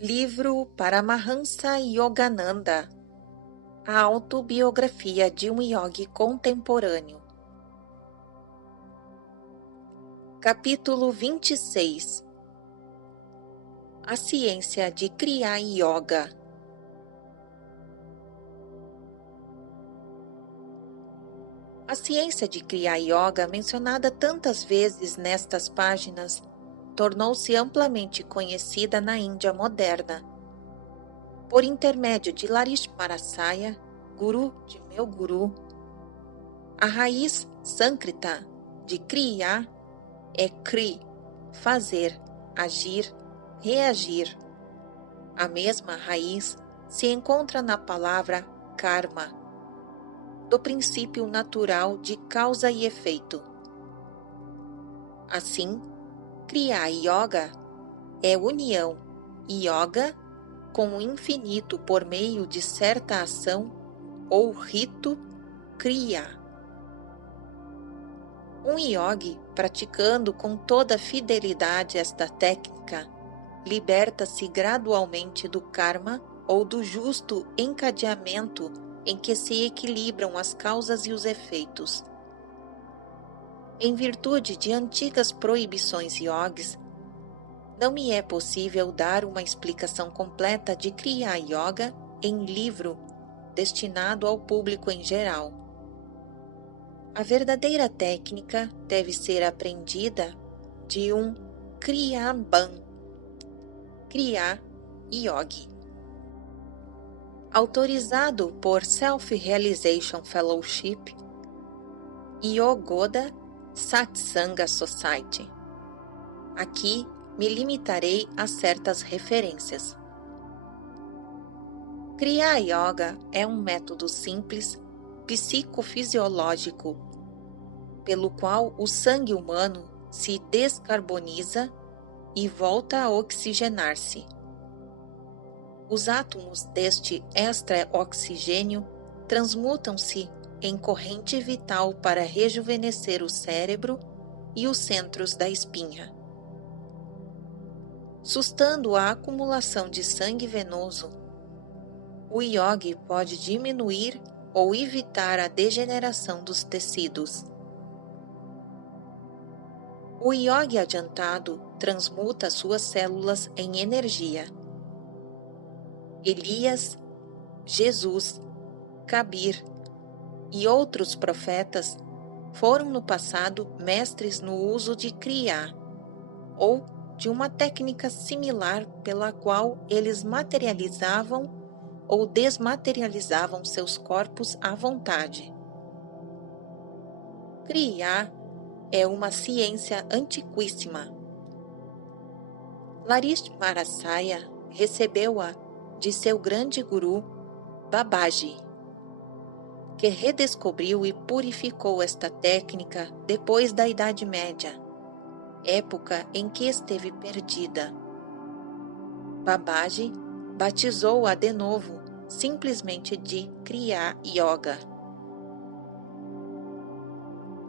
Livro Paramahansa Yogananda, a autobiografia de um yogi contemporâneo. Capítulo 26. A ciência de Kriya Yoga. A ciência de Kriya Yoga, mencionada tantas vezes nestas páginas, tornou-se amplamente conhecida na Índia moderna. Por intermédio de Larishmarasaya, guru de meu guru, a raiz sânscrita de Kriya é Kri, fazer, agir, reagir. A mesma raiz se encontra na palavra karma, do princípio natural de causa e efeito. Assim, Kriya Yoga é união yoga com o infinito por meio de certa ação ou rito kriya. Um yogi, praticando com toda fidelidade esta técnica, liberta-se gradualmente do karma ou do justo encadeamento em que se equilibram as causas e os efeitos. Em virtude de antigas proibições yogis, não me é possível dar uma explicação completa de Kriya Yoga em livro destinado ao público em geral. A verdadeira técnica deve ser aprendida de um Kriyaban, Kriya Yogi. Autorizado por Self-Realization Fellowship, Yogoda Satsanga Society. Aqui me limitarei a certas referências. Kriya Yoga é um método simples, psicofisiológico, pelo qual o sangue humano se descarboniza e volta a oxigenar-se. Os átomos deste extra-oxigênio transmutam-se em corrente vital para rejuvenescer o cérebro e os centros da espinha. Sustando a acumulação de sangue venoso, o yogi pode diminuir ou evitar a degeneração dos tecidos. O yogi adiantado transmuta suas células em energia. Elias, Jesus, Kabir e outros profetas foram no passado mestres no uso de Kriya, ou de uma técnica similar pela qual eles materializavam ou desmaterializavam seus corpos à vontade. Kriya é uma ciência antiquíssima. Larishmarasaya recebeu-a de seu grande guru, Babaji, que redescobriu e purificou esta técnica depois da Idade Média, época em que esteve perdida. Babaji batizou-a de novo, simplesmente de Kriya Yoga.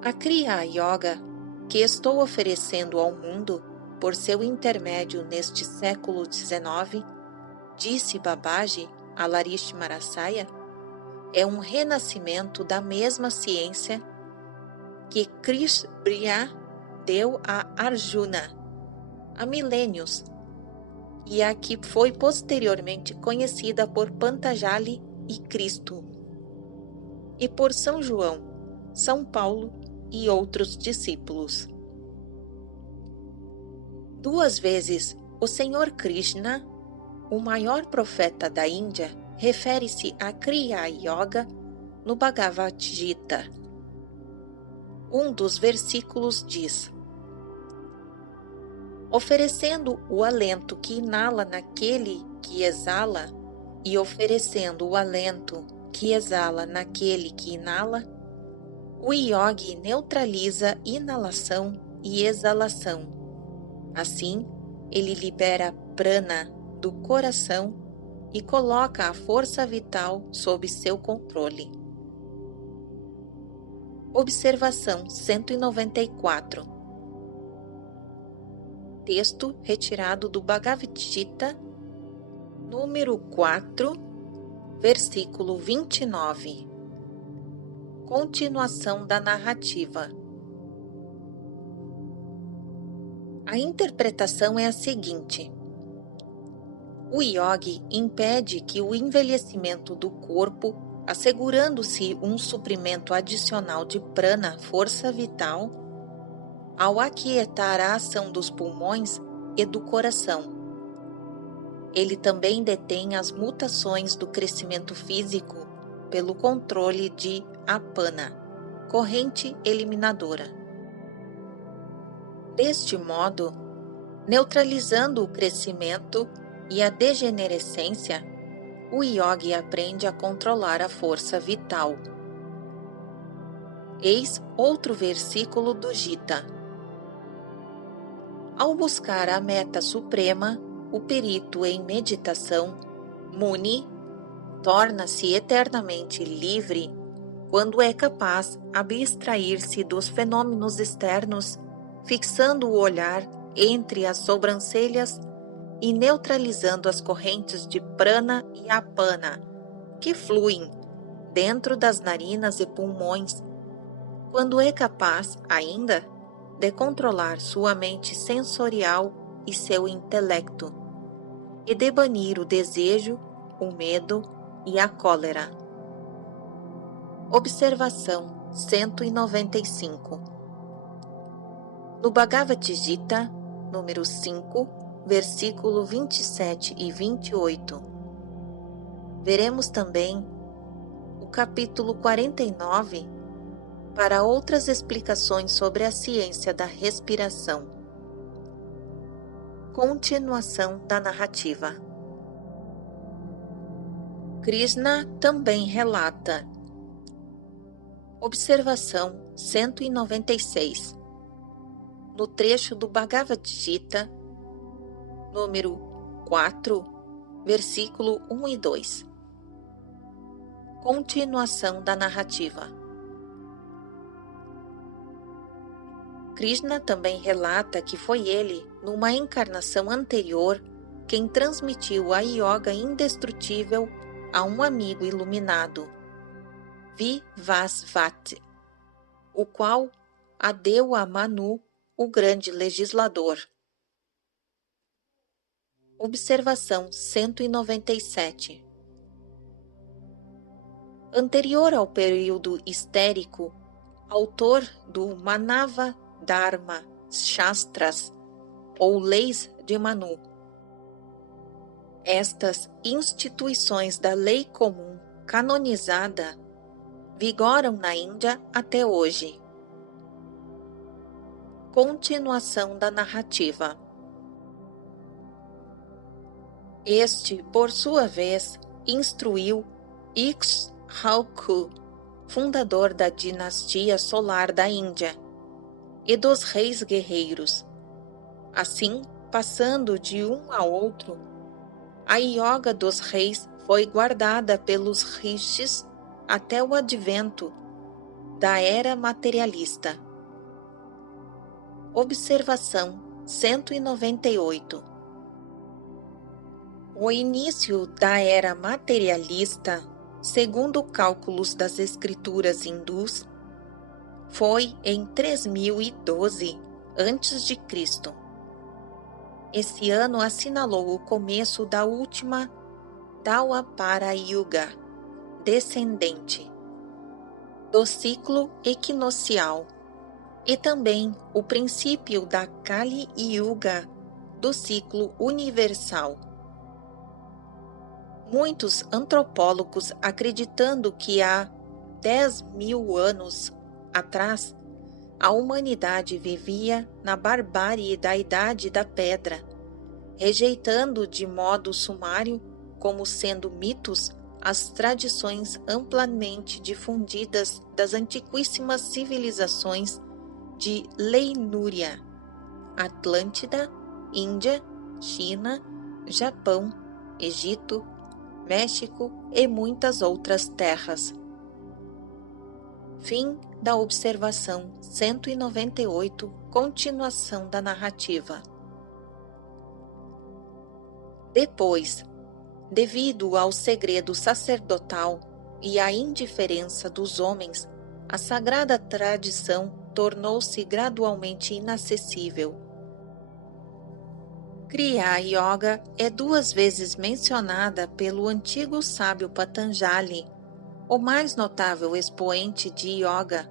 A Kriya Yoga que estou oferecendo ao mundo por seu intermédio neste século XIX, disse Babaji a Larishmarasaya, é um renascimento da mesma ciência que Krishna deu a Arjuna há milênios e a que foi posteriormente conhecida por Pantajali e Cristo, e por São João, São Paulo e outros discípulos. 2 vezes o Senhor Krishna, o maior profeta da Índia, refere-se a Kriya Yoga no Bhagavad Gita. Um dos versículos diz: oferecendo o alento que inala naquele que exala e oferecendo o alento que exala naquele que inala, o yogi neutraliza inalação e exalação. Assim, ele libera prana do coração e coloca a força vital sob seu controle. Observação 194. Texto retirado do Bhagavad Gita, Número 4, versículo 29. Continuação da narrativa. A interpretação é a seguinte: o yogi impede que o envelhecimento do corpo, assegurando-se um suprimento adicional de prana, força vital, ao aquietar a ação dos pulmões e do coração. Ele também detém as mutações do crescimento físico pelo controle de apana, corrente eliminadora. Deste modo, neutralizando o crescimento e a degenerescência, o yogi aprende a controlar a força vital. Eis outro versículo do Gita. Ao buscar a meta suprema, o perito em meditação, Muni, torna-se eternamente livre quando é capaz de abstrair-se dos fenômenos externos, fixando o olhar entre as sobrancelhas e neutralizando as correntes de prana e apana que fluem dentro das narinas e pulmões, quando é capaz ainda de controlar sua mente sensorial e seu intelecto, e de banir o desejo, o medo e a cólera. Observação 195. No Bhagavad Gita, número 5, versículo 27 e 28, veremos também o capítulo 49 para outras explicações sobre a ciência da respiração. Continuação da narrativa. Krishna também relata. Observação 196. No trecho do Bhagavad Gita, número 4, versículo 1 e 2. Continuação da narrativa. Krishna também relata que foi ele, numa encarnação anterior, quem transmitiu a yoga indestrutível a um amigo iluminado, Vivasvati, o qual a deu a Manu, o grande legislador. Observação 197. Anterior ao período histérico, autor do Manava Dharma Shastras, ou Leis de Manu. Estas instituições da lei comum canonizada vigoram na Índia até hoje. Continuação da narrativa. Este, por sua vez, instruiu Ikshvalku, fundador da dinastia solar da Índia, e dos reis guerreiros. Assim, passando de um a outro, a yoga dos reis foi guardada pelos rishis até o advento da era materialista. Observação 198. O início da era materialista, segundo cálculos das escrituras hindus, foi em 3012 a.C. Esse ano assinalou o começo da última Dwapara Yuga, descendente, do ciclo equinocial, e também o princípio da Kali Yuga, do ciclo universal. Muitos antropólogos, acreditando que há 10.000 anos atrás, a humanidade vivia na barbárie da Idade da Pedra, rejeitando de modo sumário, como sendo mitos, as tradições amplamente difundidas das antiquíssimas civilizações de Leimúria, Atlântida, Índia, China, Japão, Egito, México e muitas outras terras. Fim da observação 198, continuação da narrativa. Depois, Devido ao segredo sacerdotal e à indiferença dos homens, a sagrada tradição tornou-se gradualmente inacessível. Kriya Yoga é 2 vezes mencionada pelo antigo sábio Patanjali, o mais notável expoente de yoga,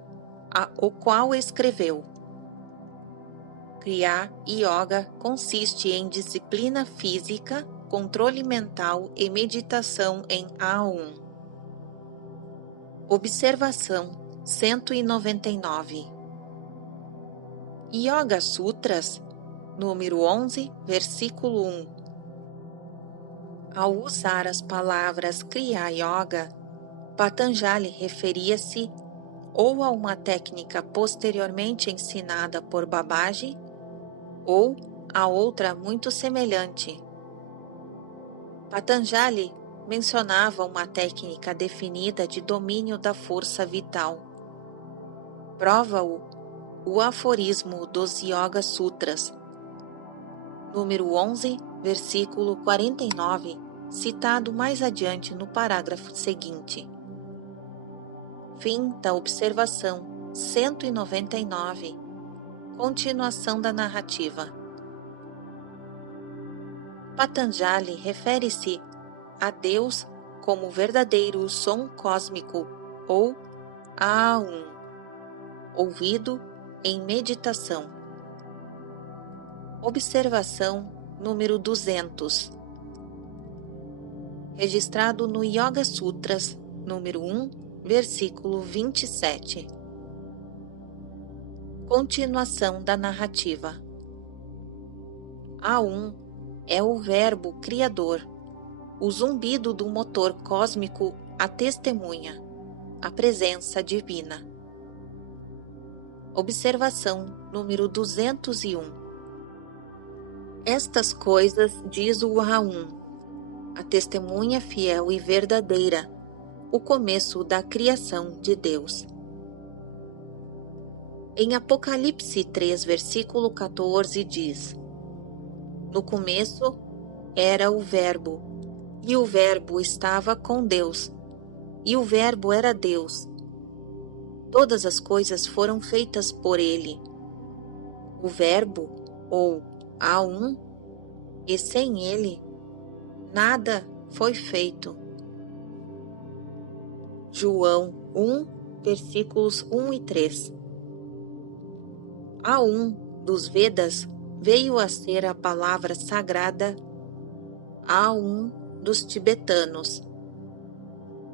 o qual escreveu: Kriya Yoga consiste em disciplina física, controle mental e meditação em Aum. Observação 199. Yoga Sutras, número 11, versículo 1. Ao usar as palavras Kriya Yoga, Patanjali referia-se ou a uma técnica posteriormente ensinada por Babaji, ou a outra muito semelhante. Patanjali mencionava uma técnica definida de domínio da força vital. Prova-o o aforismo dos Yoga Sutras, número 11, versículo 49, citado mais adiante no parágrafo seguinte. Fim da observação 199. Continuação da narrativa. Patanjali refere-se a Deus como verdadeiro som cósmico ou Aum, ouvido em meditação. Observação número 200. Registrado no Yoga Sutras, número 1, versículo 27. Continuação da narrativa. Aum é o verbo criador, o zumbido do motor cósmico a testemunha, a presença divina. Observação número 201. Estas coisas diz o Aum, a testemunha fiel e verdadeira, o começo da criação de Deus. Em Apocalipse 3, versículo 14 diz: No começo era o Verbo, e o Verbo estava com Deus, e o Verbo era Deus. Todas as coisas foram feitas por ele. O Verbo, ou Aum, e sem ele, nada foi feito. João 1, versículos 1 e 3. Aum dos Vedas veio a ser a palavra sagrada Aum dos tibetanos,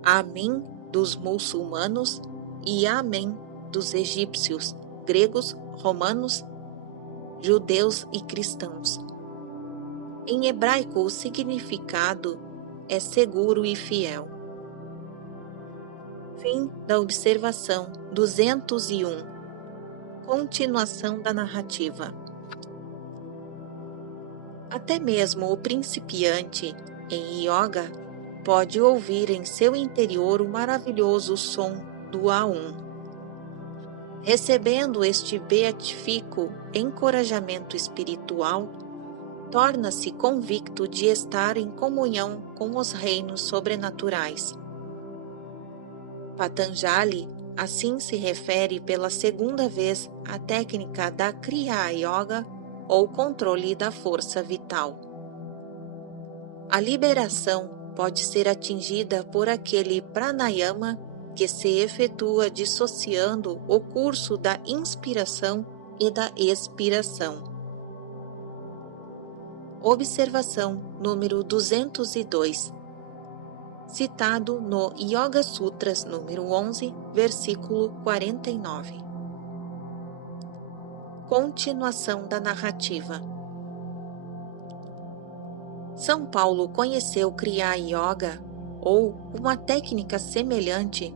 Amin dos muçulmanos e Amém dos egípcios, gregos, romanos, judeus e cristãos. Em hebraico, o significado é seguro e fiel. Fim da observação 201. Continuação da narrativa. Até mesmo o principiante em yoga pode ouvir em seu interior o maravilhoso som do Aum. Recebendo este beatífico encorajamento espiritual, torna-se convicto de estar em comunhão com os reinos sobrenaturais. Patanjali assim se refere pela segunda vez à técnica da Kriya Yoga ou controle da força vital. A liberação pode ser atingida por aquele pranayama que se efetua dissociando o curso da inspiração e da expiração. Observação número 202. Citado no Yoga Sutras número 11, versículo 49. Continuação da narrativa. São Paulo conheceu Kriya Yoga, ou uma técnica semelhante,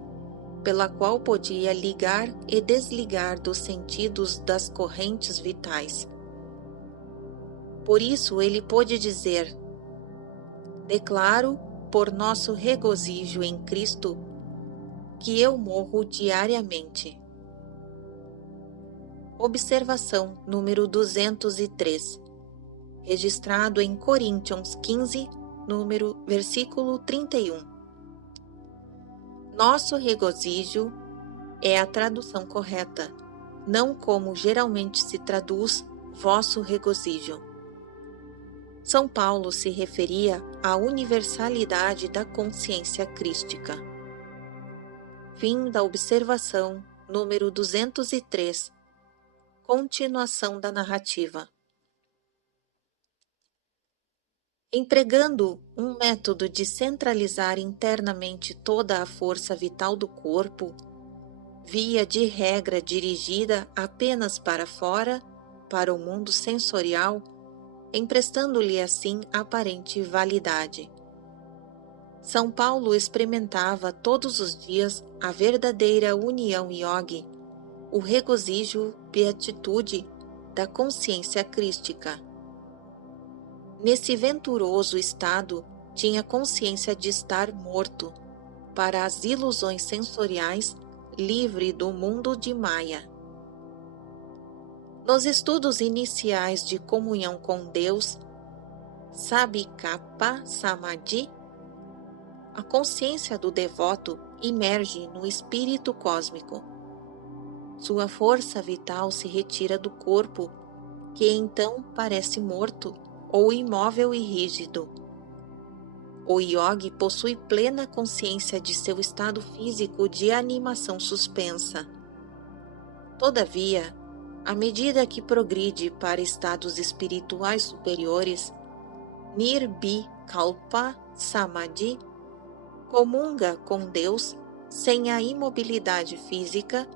pela qual podia ligar e desligar dos sentidos das correntes vitais. Por isso ele pôde dizer: declaro, por nosso regozijo em Cristo, que eu morro diariamente. Observação número 203. Registrado em Coríntios 15, versículo 31. Nosso regozijo é a tradução correta, não como geralmente se traduz vosso regozijo. São Paulo se referia à universalidade da consciência crística. Fim da observação número 203. Continuação da narrativa. Empregando um método de centralizar internamente toda a força vital do corpo, via de regra dirigida apenas para fora, para o mundo sensorial, emprestando-lhe assim aparente validade. São Paulo experimentava todos os dias a verdadeira união yogi, o regozijo beatitude da consciência crística. Nesse venturoso estado, tinha consciência de estar morto para as ilusões sensoriais, livre do mundo de Maya. Nos estudos iniciais de comunhão com Deus, Sabikapa Samadhi, a consciência do devoto imerge no espírito cósmico. Sua força vital se retira do corpo, que então parece morto ou imóvel e rígido. O yogi possui plena consciência de seu estado físico de animação suspensa. Todavia, à medida que progride para estados espirituais superiores, Nirvikalpa Samadhi comunga com Deus sem a imobilidade física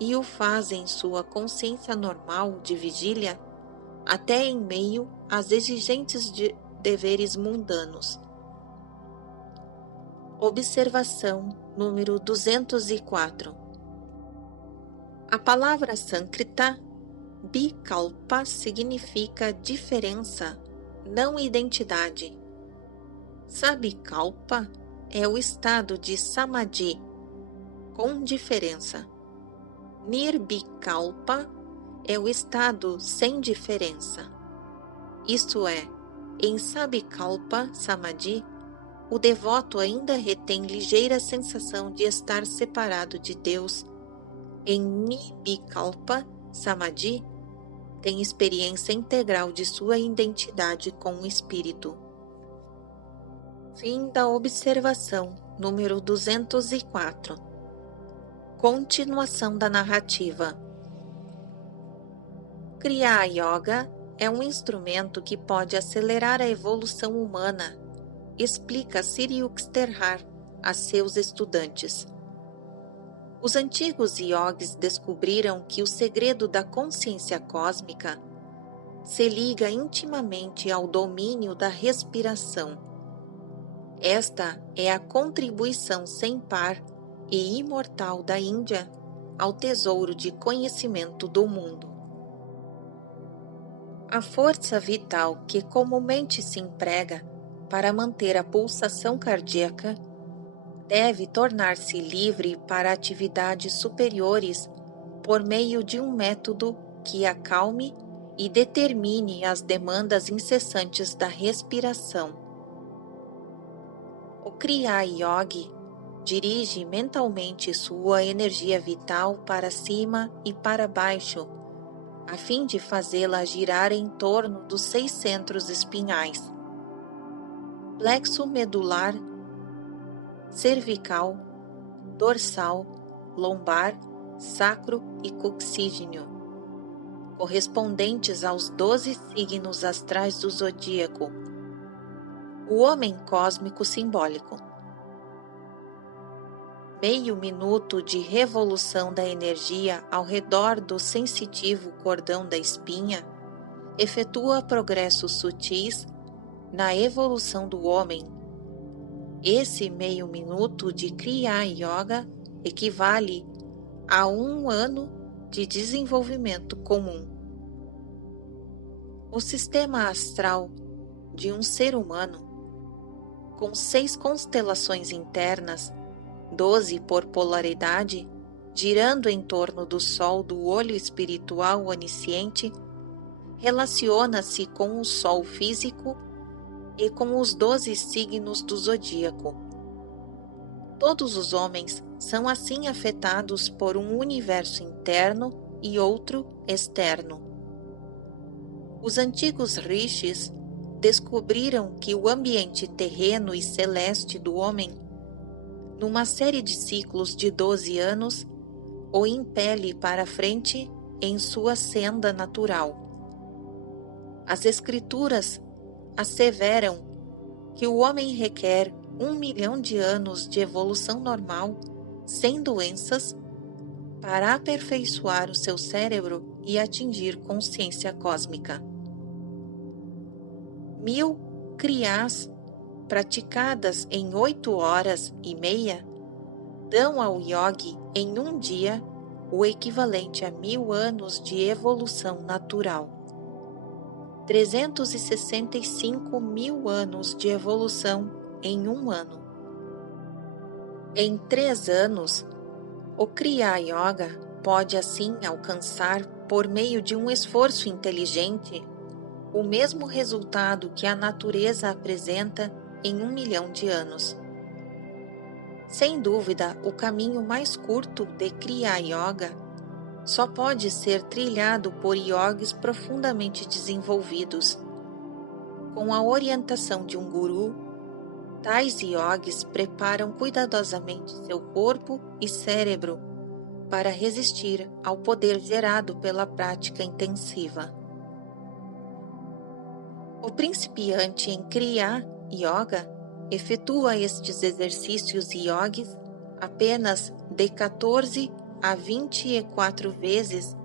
e o faz em sua consciência normal de vigília até em meio às exigentes deveres mundanos. Observação número 204. A palavra sânscrita Vikalpa significa diferença, não identidade. Sabikalpa é o estado de Samadhi, com diferença. Nirvikalpa é o estado sem diferença. Isto é, em Sabikalpa Samadhi, o devoto ainda retém ligeira sensação de estar separado de Deus. Em Nirvikalpa Samadhi, tem experiência integral de sua identidade com o Espírito. Fim da observação número 204. Continuação da narrativa. Kriya Yoga é um instrumento que pode acelerar a evolução humana, explica Sri Yukteswar a seus estudantes. Os antigos yogis descobriram que o segredo da consciência cósmica se liga intimamente ao domínio da respiração. Esta é a contribuição sem par e imortal da Índia ao tesouro de conhecimento do mundo. A força vital que comumente se emprega para manter a pulsação cardíaca deve tornar-se livre para atividades superiores por meio de um método que acalme e determine as demandas incessantes da respiração. O Kriya Yogi dirige mentalmente sua energia vital para cima e para baixo, a fim de fazê-la girar em torno dos 6 centros espinhais: plexo medular, cervical, dorsal, lombar, sacro e coxígeno, correspondentes aos 12 signos astrais do zodíaco, o homem cósmico simbólico. Meio minuto de revolução da energia ao redor do sensitivo cordão da espinha efetua progressos sutis na evolução do homem. Esse meio minuto de Kriya Yoga equivale a 1 ano de desenvolvimento comum. O sistema astral de um ser humano, com 6 constelações internas, 12 por polaridade, girando em torno do Sol do olho espiritual onisciente, relaciona-se com o Sol físico e com os 12 signos do zodíaco. Todos os homens são assim afetados por um universo interno e outro externo. Os antigos rishis descobriram que o ambiente terreno e celeste do homem, numa série de ciclos de 12 anos, o impele para frente em sua senda natural. As escrituras asseveram que o homem requer 1 milhão de anos de evolução normal, sem doenças, para aperfeiçoar o seu cérebro e atingir consciência cósmica. 1000 kriyas praticadas em 8 horas e meia dão ao yogi em um dia o equivalente a 1000 anos de evolução natural. 365 mil anos de evolução em um ano. Em 3 anos, o Kriya Yoga pode assim alcançar, por meio de um esforço inteligente, o mesmo resultado que a natureza apresenta em 1 milhão de anos. Sem dúvida, o caminho mais curto de Kriya Yoga só pode ser trilhado por yogis profundamente desenvolvidos. Com a orientação de um guru, tais yogis preparam cuidadosamente seu corpo e cérebro para resistir ao poder gerado pela prática intensiva. O principiante em Kriya Yoga efetua estes exercícios yogis apenas de 14 a 24 vezes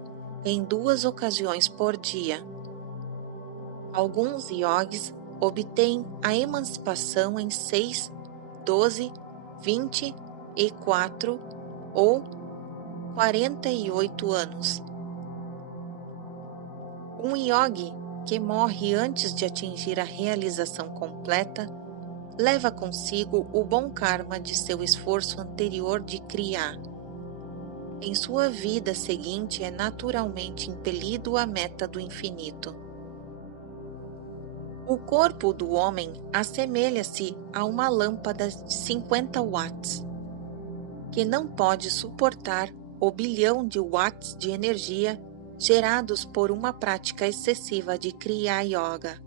em 2 ocasiões por dia. Alguns yogis obtêm a emancipação em 6, 12, 24 ou 48 anos. Um yogi que morre antes de atingir a realização completa leva consigo o bom karma de seu esforço anterior de Kriya. Em sua vida seguinte é naturalmente impelido à meta do infinito. O corpo do homem assemelha-se a uma lâmpada de 50 watts, que não pode suportar o bilhão de watts de energia gerados por uma prática excessiva de Kriya Yoga.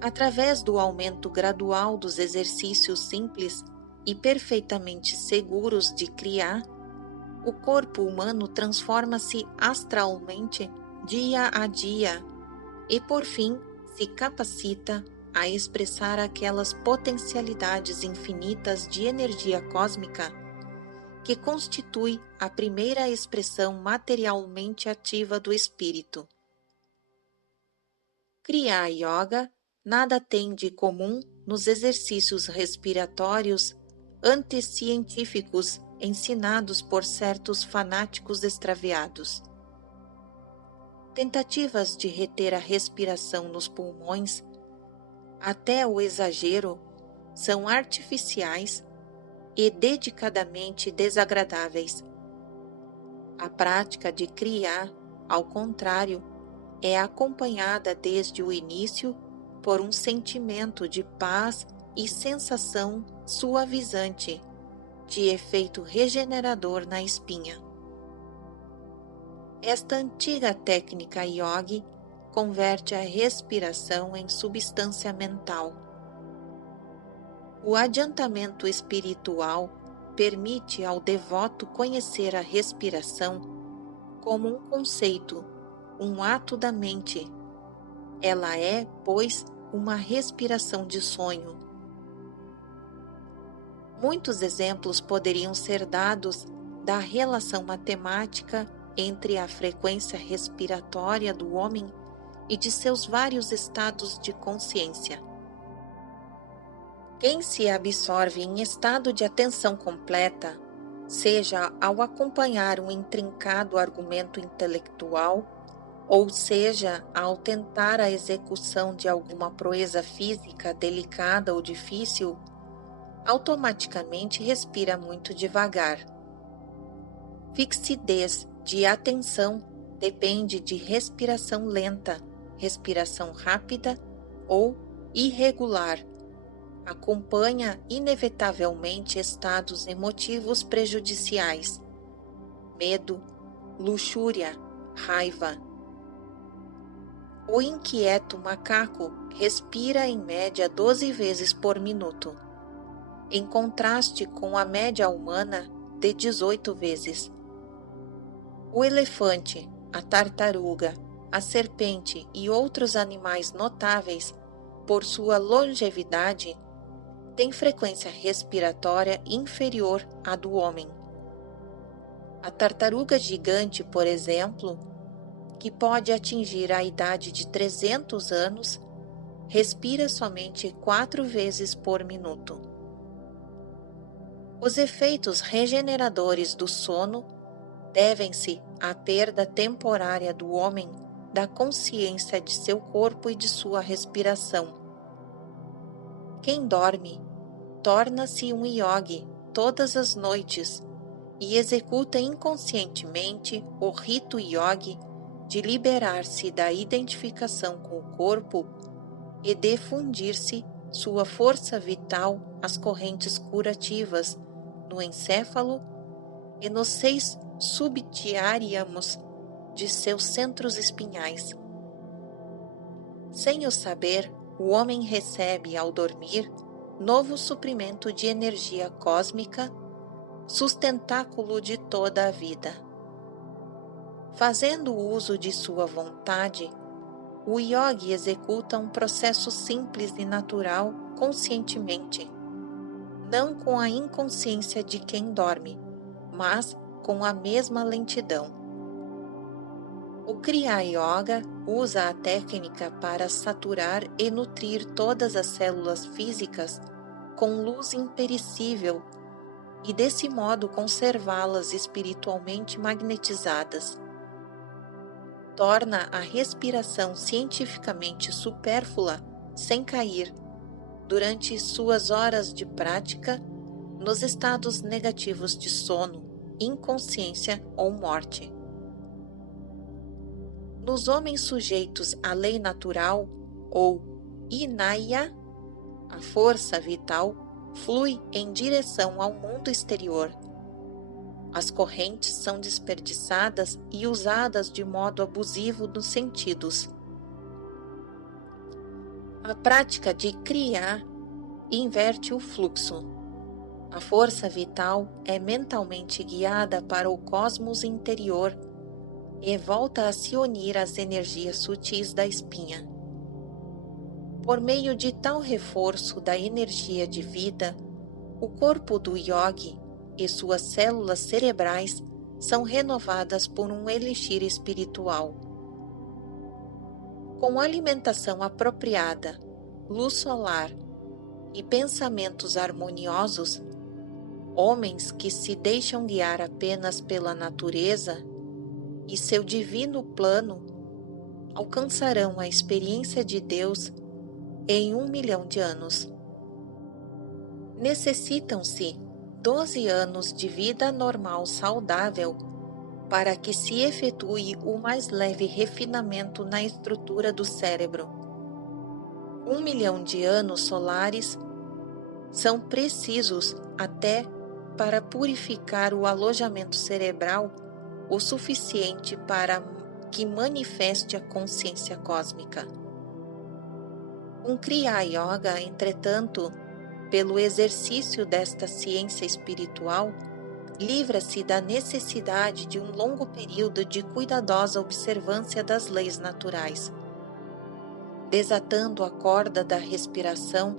Através do aumento gradual dos exercícios simples e perfeitamente seguros de Kriya, o corpo humano transforma-se astralmente dia a dia e, por fim, se capacita a expressar aquelas potencialidades infinitas de energia cósmica que constitui a primeira expressão materialmente ativa do espírito. Kriya Yoga nada tem de comum nos exercícios respiratórios anticientíficos ensinados por certos fanáticos extraviados. Tentativas de reter a respiração nos pulmões, até o exagero, são artificiais e dedicadamente desagradáveis. A prática de Kriya, ao contrário, é acompanhada desde o início por um sentimento de paz e sensação suavizante, de efeito regenerador na espinha. Esta antiga técnica yogi converte a respiração em substância mental. O adiantamento espiritual permite ao devoto conhecer a respiração como um conceito, um ato da mente. Ela é, pois, uma respiração de sonho. Muitos exemplos poderiam ser dados da relação matemática entre a frequência respiratória do homem e de seus vários estados de consciência. Quem se absorve em estado de atenção completa, seja ao acompanhar um intrincado argumento intelectual, ou seja ao tentar a execução de alguma proeza física delicada ou difícil, automaticamente respira muito devagar. Fixidez de atenção depende de respiração lenta, respiração rápida ou irregular acompanha inevitavelmente estados emotivos prejudiciais, medo, luxúria, raiva. O inquieto macaco respira em média 12 vezes por minuto, em contraste com a média humana de 18 vezes. O elefante, a tartaruga, a serpente e outros animais notáveis por sua longevidade têm frequência respiratória inferior à do homem. A tartaruga gigante, por exemplo, que pode atingir a idade de 300 anos, respira somente 4 vezes por minuto. Os efeitos regeneradores do sono devem-se à perda temporária do homem da consciência de seu corpo e de sua respiração. Quem dorme torna-se um yogi todas as noites e executa inconscientemente o rito yogi de liberar-se da identificação com o corpo e de fundir-se sua força vital às correntes curativas no encéfalo e nos 6 subdiáriamos de seus centros espinhais. Sem o saber, o homem recebe, ao dormir, novo suprimento de energia cósmica, sustentáculo de toda a vida. Fazendo uso de sua vontade, o yogi executa um processo simples e natural conscientemente, não com a inconsciência de quem dorme, mas com a mesma lentidão. O Kriya Yoga usa a técnica para saturar e nutrir todas as células físicas com luz imperecível e desse modo conservá-las espiritualmente magnetizadas. Torna a respiração cientificamente supérflua sem cair, durante suas horas de prática, nos estados negativos de sono, inconsciência ou morte. Nos homens sujeitos à lei natural, ou Inaya, a força vital flui em direção ao mundo exterior. As correntes são desperdiçadas e usadas de modo abusivo nos sentidos. A prática de Kriya inverte o fluxo. A força vital é mentalmente guiada para o cosmos interior e volta a se unir às energias sutis da espinha. Por meio de tal reforço da energia de vida, o corpo do yogi e suas células cerebrais são renovadas por um elixir espiritual. Com alimentação apropriada, luz solar e pensamentos harmoniosos, homens que se deixam guiar apenas pela natureza e seu divino plano alcançarão a experiência de Deus em 1 milhão de anos. Necessitam-se 12 anos de vida normal saudável para que se efetue o mais leve refinamento na estrutura do cérebro. 1 milhão de anos solares são precisos até para purificar o alojamento cerebral o suficiente para que manifeste a consciência cósmica. Um Kriya Yoga, entretanto, pelo exercício desta ciência espiritual, livra-se da necessidade de um longo período de cuidadosa observância das leis naturais. Desatando a corda da respiração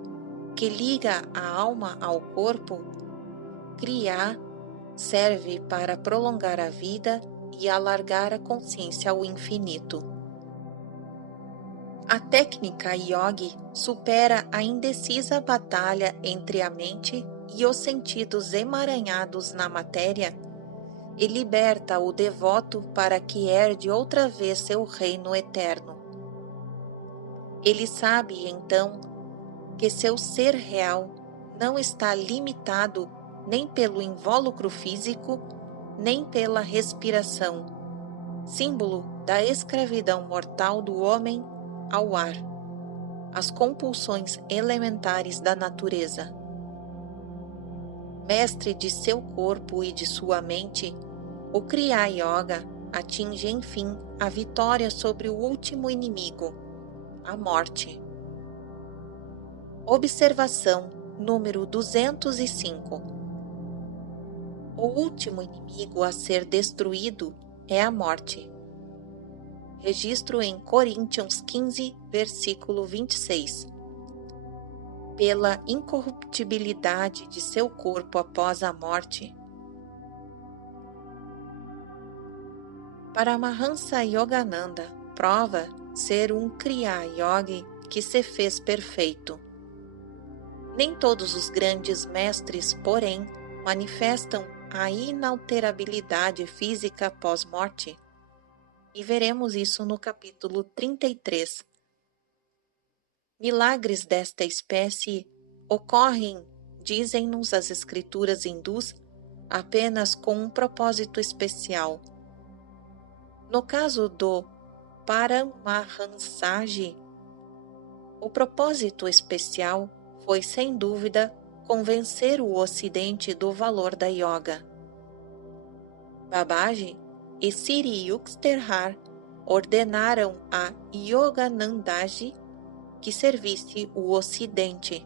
que liga a alma ao corpo, Kriya serve para prolongar a vida e alargar a consciência ao infinito. A técnica yogi supera a indecisa batalha entre a mente e os sentidos emaranhados na matéria e liberta o devoto para que herde outra vez seu reino eterno. Ele sabe, então, que seu ser real não está limitado nem pelo invólucro físico, nem pela respiração, símbolo da escravidão mortal do homem ao ar, as compulsões elementares da natureza. Mestre de seu corpo e de sua mente, o Kriya Yoga atinge enfim a vitória sobre o último inimigo, a morte. Observação número 205. O último inimigo a ser destruído é a morte. Registro em Coríntios 15, versículo 26. Pela incorruptibilidade de seu corpo após a morte. Paramahansa Yogananda prova ser um Kriya Yogi que se fez perfeito. Nem todos os grandes mestres, porém, manifestam a inalterabilidade física pós-morte. E veremos isso no capítulo 33. Milagres desta espécie ocorrem, dizem-nos as escrituras hindus, apenas com um propósito especial. No caso do Paramahansaji, o propósito especial foi, sem dúvida, convencer o Ocidente do valor da yoga. Babaji e Sri Yukteswar ordenaram a Yoganandaji que servisse o Ocidente.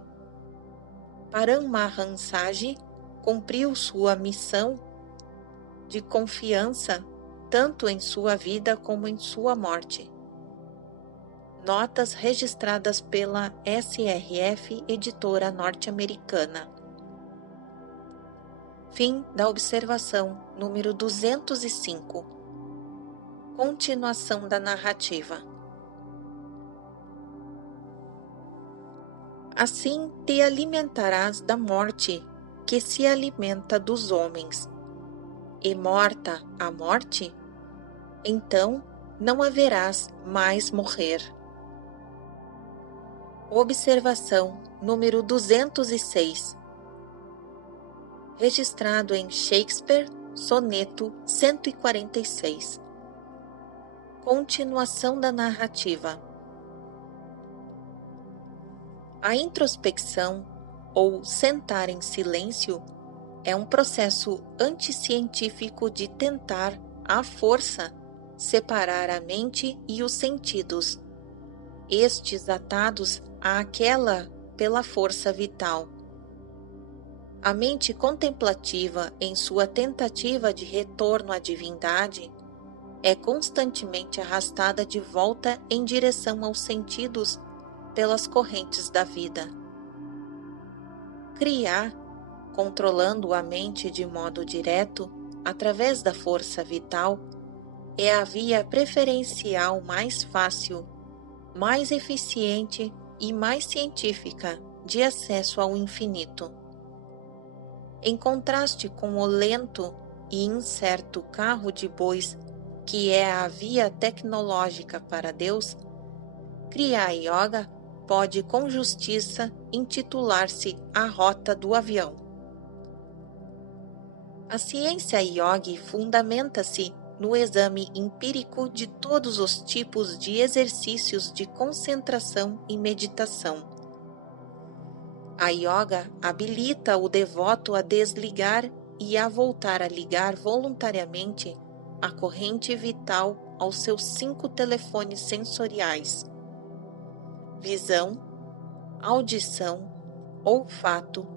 Paramahansaji cumpriu sua missão de confiança tanto em sua vida como em sua morte. Notas registradas pela SRF, editora norte-americana. Fim da observação número 205. Continuação da narrativa. Assim te alimentarás da morte, que se alimenta dos homens. E morta a morte, então não haverás mais morrer. Observação número 206. Registrado em Shakespeare, soneto 146. Continuação da narrativa. A introspecção, ou sentar em silêncio, é um processo anticientífico de tentar, à força, separar a mente e os sentidos, estes atados àquela pela força vital. A mente contemplativa, em sua tentativa de retorno à divindade, é constantemente arrastada de volta em direção aos sentidos pelas correntes da vida. Kriya, controlando a mente de modo direto, através da força vital, é a via preferencial mais fácil, mais eficiente e mais científica de acesso ao infinito. Em contraste com o lento e incerto carro de bois, que é a via tecnológica para Deus, Kriya Yoga pode com justiça intitular-se a rota do avião. A ciência yogi fundamenta-se no exame empírico de todos os tipos de exercícios de concentração e meditação. A yoga habilita o devoto a desligar e a voltar a ligar voluntariamente a corrente vital aos seus 5 telefones sensoriais: visão, audição, olfato,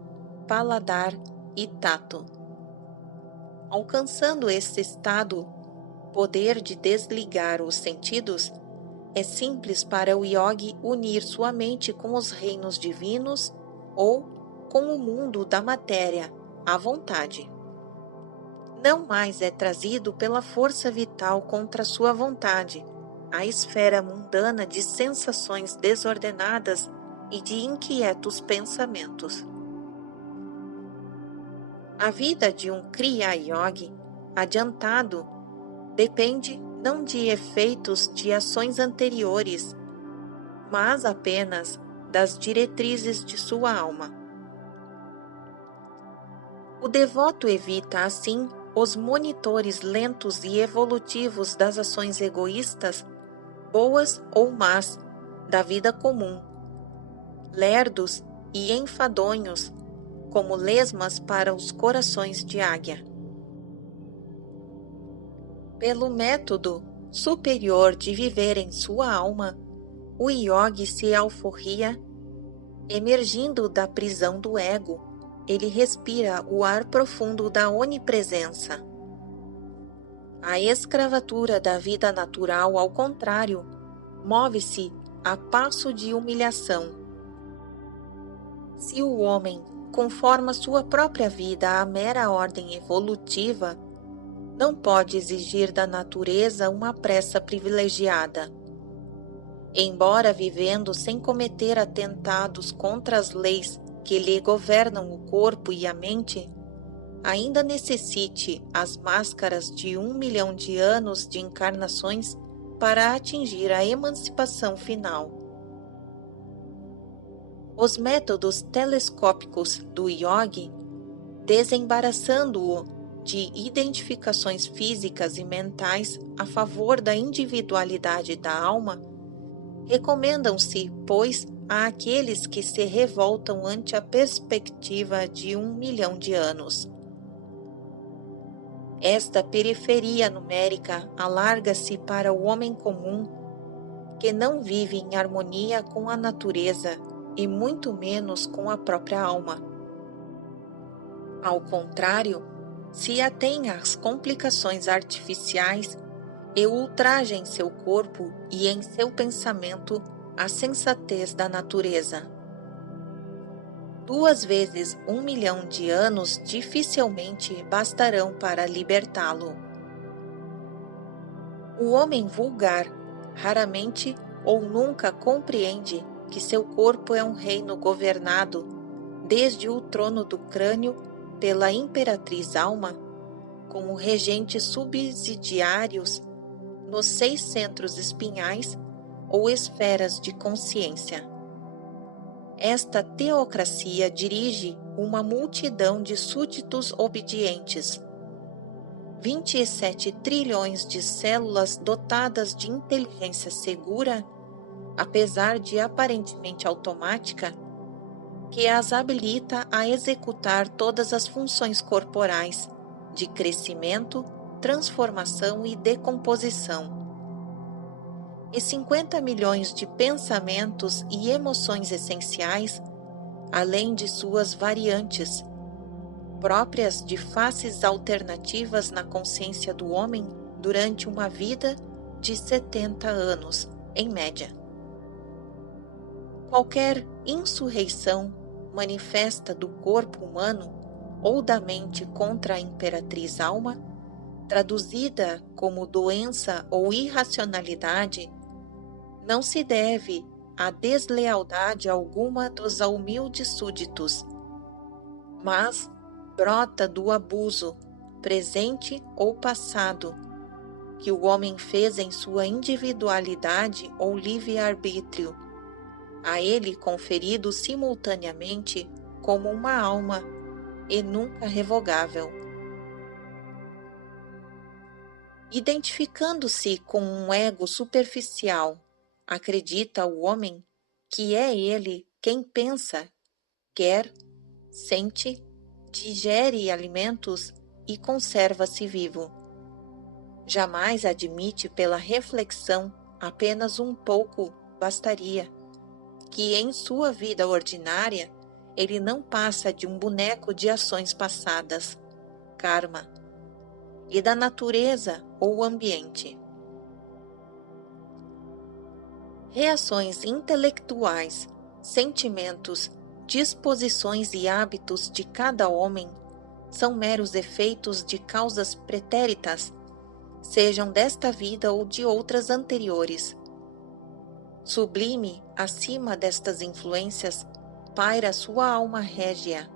paladar e tato. Alcançando esse estado, poder de desligar os sentidos, é simples para o yogi unir sua mente com os reinos divinos ou com o mundo da matéria, à vontade. Não mais é trazido pela força vital contra sua vontade, a esfera mundana de sensações desordenadas e de inquietos pensamentos. A vida de um Kriya Yogi adiantado depende não de efeitos de ações anteriores, mas apenas das diretrizes de sua alma. O devoto evita, assim, os monitores lentos e evolutivos das ações egoístas, boas ou más, da vida comum, lerdos e enfadonhos, como lesmas para os corações de águia. Pelo método superior de viver em sua alma, o yogi se alforria, emergindo da prisão do ego, ele respira o ar profundo da onipresença. A escravatura da vida natural, ao contrário, move-se a passo de humilhação. Se o homem conforma sua própria vida à mera ordem evolutiva, não pode exigir da natureza uma pressa privilegiada. Embora vivendo sem cometer atentados contra as leis que lhe governam o corpo e a mente, ainda necessite as máscaras de 1 milhão de anos de encarnações para atingir a emancipação final. Os métodos telescópicos do yogi, desembaraçando-o de identificações físicas e mentais a favor da individualidade da alma, recomendam-se, pois, àqueles que se revoltam ante a perspectiva de 1 milhão de anos. Esta periferia numérica alarga-se para o homem comum, que não vive em harmonia com a natureza e muito menos com a própria alma. Ao contrário, se atém às complicações artificiais e ultraja em seu corpo e em seu pensamento a sensatez da natureza. 2 vezes 1 milhão de anos dificilmente bastarão para libertá-lo. O homem vulgar raramente ou nunca compreende que seu corpo é um reino governado, desde o trono do crânio, pela imperatriz alma, como regentes subsidiários nos 6 centros espinhais ou esferas de consciência. Esta teocracia dirige uma multidão de súditos obedientes. 27 trilhões de células dotadas de inteligência segura, apesar de aparentemente automática, que as habilita a executar todas as funções corporais de crescimento, transformação e decomposição. E 50 milhões de pensamentos e emoções essenciais, além de suas variantes, próprias de faces alternativas na consciência do homem durante uma vida de 70 anos, em média. Qualquer insurreição manifesta do corpo humano ou da mente contra a imperatriz alma, traduzida como doença ou irracionalidade, não se deve a deslealdade alguma dos humildes súditos, mas brota do abuso, presente ou passado, que o homem fez em sua individualidade ou livre-arbítrio, a ele conferido simultaneamente como uma alma e nunca revogável. Identificando-se com um ego superficial, acredita o homem que é ele quem pensa, quer, sente, digere alimentos e conserva-se vivo. Jamais admite pela reflexão apenas um pouco bastaria, que em sua vida ordinária ele não passa de um boneco de ações passadas, karma, e da natureza ou ambiente. Reações intelectuais, sentimentos, disposições e hábitos de cada homem são meros efeitos de causas pretéritas, sejam desta vida ou de outras anteriores. Sublime, acima destas influências, paira sua alma régia,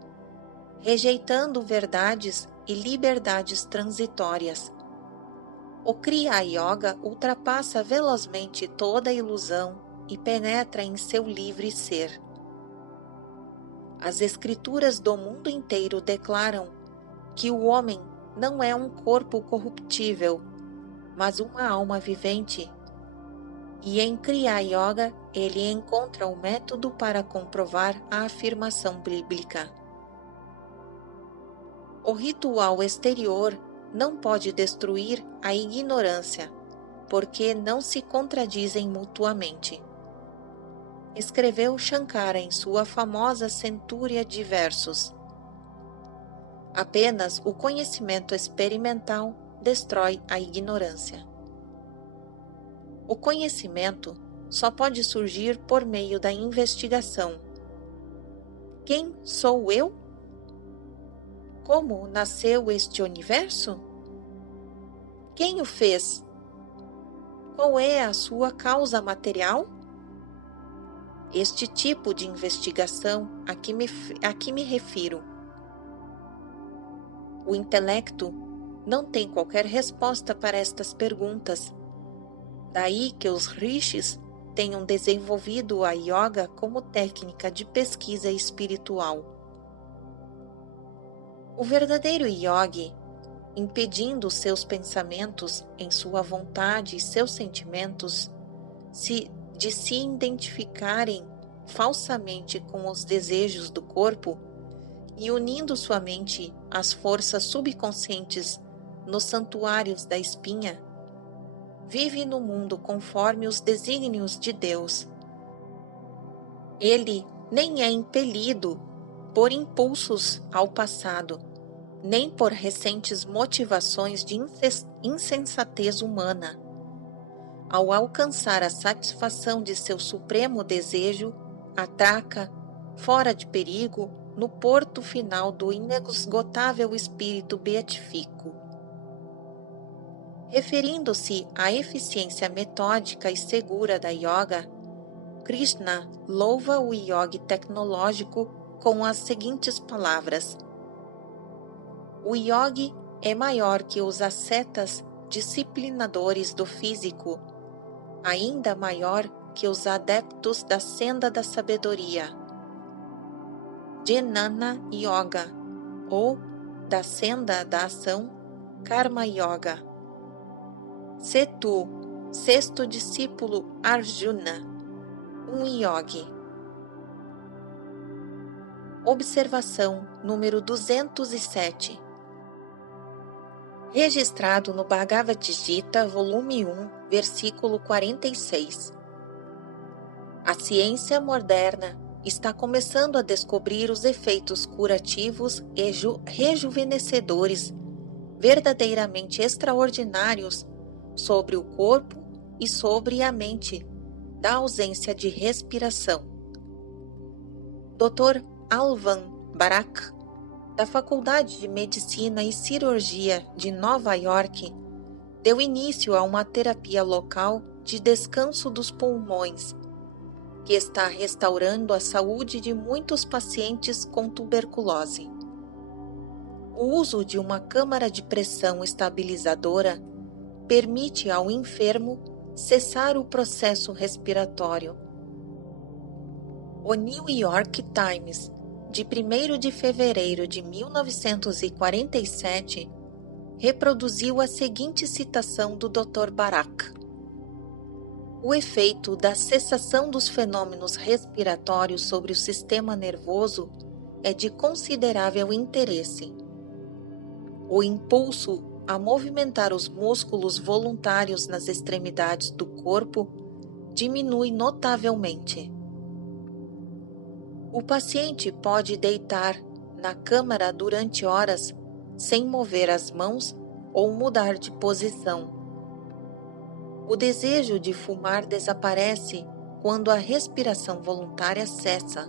rejeitando verdades e liberdades transitórias. O Kriya Yoga ultrapassa velozmente toda ilusão e penetra em seu livre ser. As escrituras do mundo inteiro declaram que o homem não é um corpo corruptível, mas uma alma vivente, E em Kriya Yoga, ele encontra o método para comprovar a afirmação bíblica. O ritual exterior não pode destruir a ignorância, porque não se contradizem mutuamente. Escreveu Shankara em sua famosa centúria de versos. Apenas o conhecimento experimental destrói a ignorância. O conhecimento só pode surgir por meio da investigação. Quem sou eu? Como nasceu este universo? Quem o fez? Qual é a sua causa material? Este tipo de investigação a que me refiro. O intelecto não tem qualquer resposta para estas perguntas. Daí que os rishis tenham desenvolvido a yoga como técnica de pesquisa espiritual. O verdadeiro yogi, impedindo seus pensamentos em sua vontade e seus sentimentos de se identificarem falsamente com os desejos do corpo e unindo sua mente às forças subconscientes nos santuários da espinha, vive no mundo conforme os desígnios de Deus. Ele nem é impelido por impulsos ao passado, nem por recentes motivações de insensatez humana. Ao alcançar a satisfação de seu supremo desejo, atraca, fora de perigo, no porto final do inesgotável espírito beatífico. Referindo-se à eficiência metódica e segura da yoga, Krishna louva o yogi tecnológico com as seguintes palavras: o yogi é maior que os ascetas disciplinadores do físico, ainda maior que os adeptos da senda da sabedoria. Jnana Yoga, ou da senda da ação, Karma Yoga. Se tu, sexto discípulo Arjuna, um yogi. Observação número 207. Registrado no Bhagavad Gita, volume 1, versículo 46. A ciência moderna está começando a descobrir os efeitos curativos e rejuvenescedores verdadeiramente extraordinários sobre o corpo e sobre a mente da ausência de respiração. Dr. Alvan Barak, da Faculdade de Medicina e Cirurgia de Nova York, deu início a uma terapia local de descanso dos pulmões, que está restaurando a saúde de muitos pacientes com tuberculose. O uso de uma câmara de pressão estabilizadora permite ao enfermo cessar o processo respiratório. O New York Times, de 1º de fevereiro de 1947, reproduziu a seguinte citação do Dr. Barak: o efeito da cessação dos fenômenos respiratórios sobre o sistema nervoso é de considerável interesse. O impulso a movimentar os músculos voluntários nas extremidades do corpo diminui notavelmente. O paciente pode deitar na câmara durante horas sem mover as mãos ou mudar de posição. O desejo de fumar desaparece quando a respiração voluntária cessa.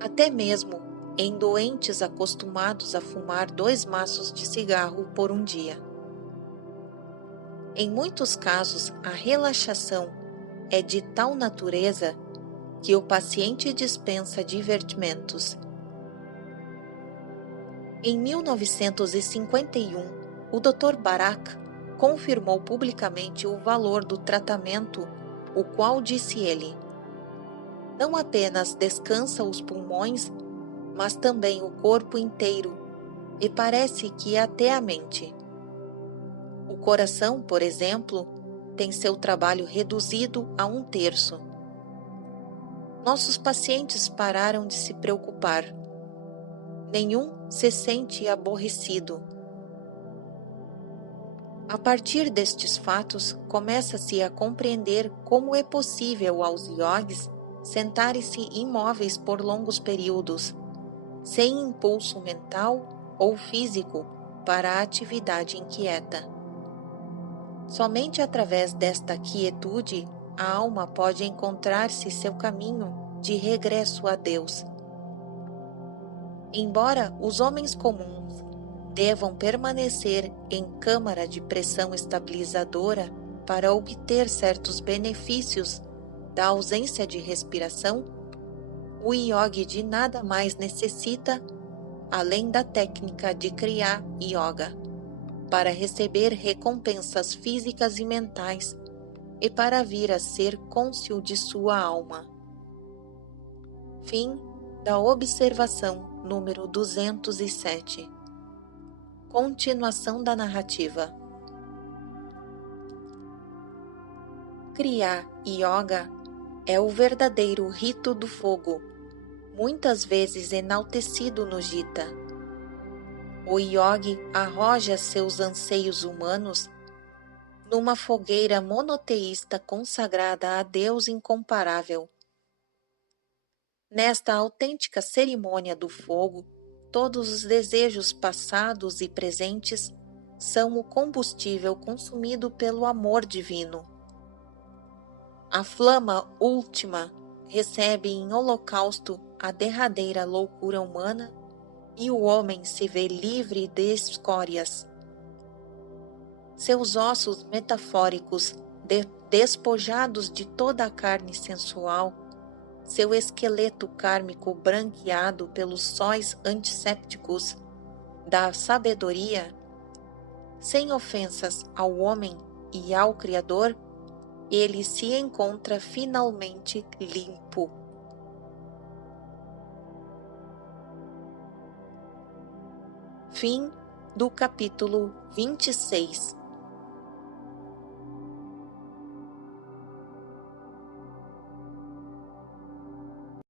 Até mesmo em doentes acostumados a fumar 2 maços de cigarro por um dia. Em muitos casos, a relaxação é de tal natureza que o paciente dispensa divertimentos. Em 1951, o Dr. Barak confirmou publicamente o valor do tratamento, o qual, disse ele, não apenas descansa os pulmões, mas também o corpo inteiro, e parece que até a mente. O coração, por exemplo, tem seu trabalho reduzido a 1/3. Nossos pacientes pararam de se preocupar. Nenhum se sente aborrecido. A partir destes fatos, começa-se a compreender como é possível aos yogis sentarem-se imóveis por longos períodos, sem impulso mental ou físico para a atividade inquieta. Somente através desta quietude, a alma pode encontrar-se seu caminho de regresso a Deus. Embora os homens comuns devam permanecer em câmara de pressão estabilizadora para obter certos benefícios da ausência de respiração, o yogi de nada mais necessita além da técnica de Kriya Yoga, para receber recompensas físicas e mentais e para vir a ser cônscio de sua alma. Fim da observação número 207. Continuação da narrativa. Kriya Yoga é o verdadeiro rito do fogo, muitas vezes enaltecido no Gita. O yogi arroja seus anseios humanos numa fogueira monoteísta consagrada a Deus incomparável. Nesta autêntica cerimônia do fogo, todos os desejos passados e presentes são o combustível consumido pelo amor divino. A flama última recebe em holocausto a derradeira loucura humana e o homem se vê livre de escórias. Seus ossos metafóricos, despojados de toda a carne sensual, seu esqueleto kármico branqueado pelos sóis antissépticos da sabedoria, sem ofensas ao homem e ao Criador, ele se encontra finalmente limpo. Fim do capítulo 26.